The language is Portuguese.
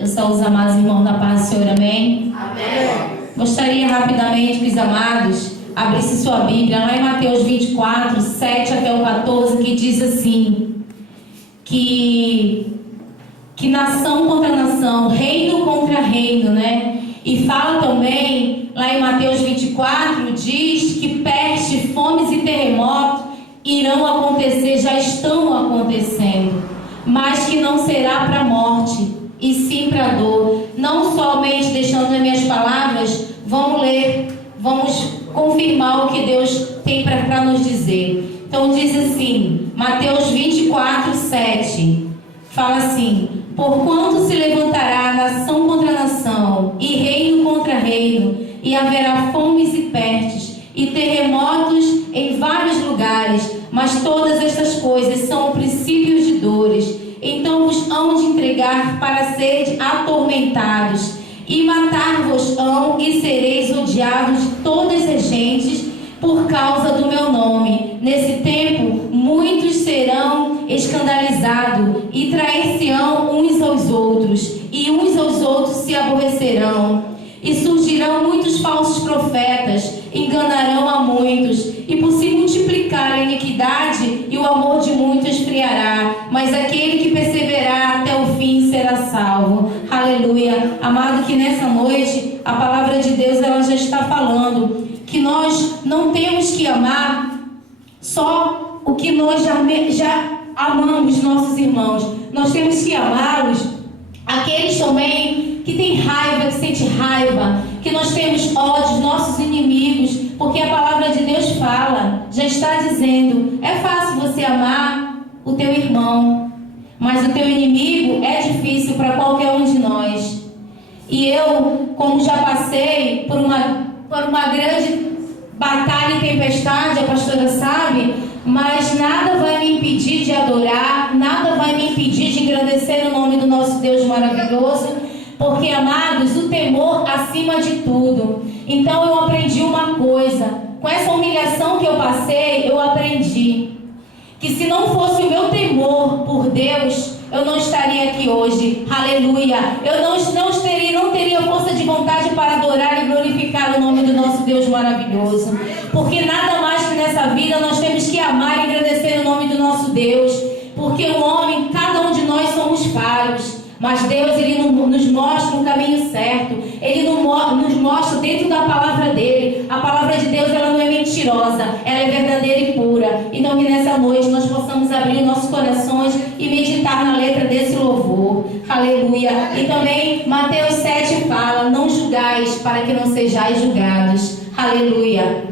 Eu sou os amados irmãos da paz do Senhor, amém? Amém. Gostaria rapidamente que os amados abrissem sua Bíblia lá em Mateus 24, 7 até o 14, que diz assim, que nação contra nação, reino contra reino, né? E fala também, lá em Mateus 24, diz que peste, fomes e terremotos irão acontecer, já estão acontecendo, mas que não será para a morte, e sim para a dor. Não somente deixando as minhas palavras, vamos ler, vamos confirmar o que Deus tem para nos dizer. Então diz assim, Mateus 24, 7, fala assim: porquanto se levantará nação contra nação, e reino contra reino, e haverá fomes e pestes, e terremotos em vários lugares, mas todas estas coisas são princípios de dores. Então vos hão de entregar para serem atormentados, e matar-vos-ão, e sereis odiados de todas as gentes, por causa do meu nome. Nesse tempo, muitos serão escandalizados, e trair-se-ão uns aos outros, e uns aos outros se aborrecerão. E surgirão muitos falsos profetas, enganarão a muitos, e por se multiplicar a iniquidade, e o amor de muitos esfriará, mas aquele que perseverar até o fim será salvo. Aleluia. Amado, que nessa noite a palavra de Deus ela já está falando que nós não temos que amar só o que nós já amamos nossos irmãos. Nós temos que amá-los, aqueles também que têm raiva, que sentem raiva, que nós temos ódio dos nossos inimigos, porque a palavra de Deus fala, já está dizendo, é fácil você amar o teu irmão, mas o teu inimigo é difícil para qualquer um de nós. E eu, como já passei por uma grande batalha e tempestade, a pastora sabe, mas nada vai me impedir de adorar, nada vai me impedir de engrandecer o nome do nosso Deus maravilhoso, porque, amados, o temor acima de tudo. Então eu aprendi uma coisa, com essa humilhação que eu passei, eu aprendi que se não fosse o meu temor por Deus, eu não estaria aqui hoje. Aleluia. Eu não teria força de vontade para adorar e glorificar o nome do nosso Deus maravilhoso. Porque nada mais que nessa vida nós temos que amar e agradecer o nome do nosso Deus. Porque o homem, cada um de nós somos faros. Mas Deus, Ele nos mostra um caminho certo. Ele nos mostra dentro da palavra dEle. A palavra de Deus, ela não é mentirosa. Ela é verdadeira e pura. Então que nessa noite nós possamos abrir nossos corações e meditar na letra desse louvor. Aleluia. E também Mateus 7 fala: não julgais para que não sejais julgados. Aleluia.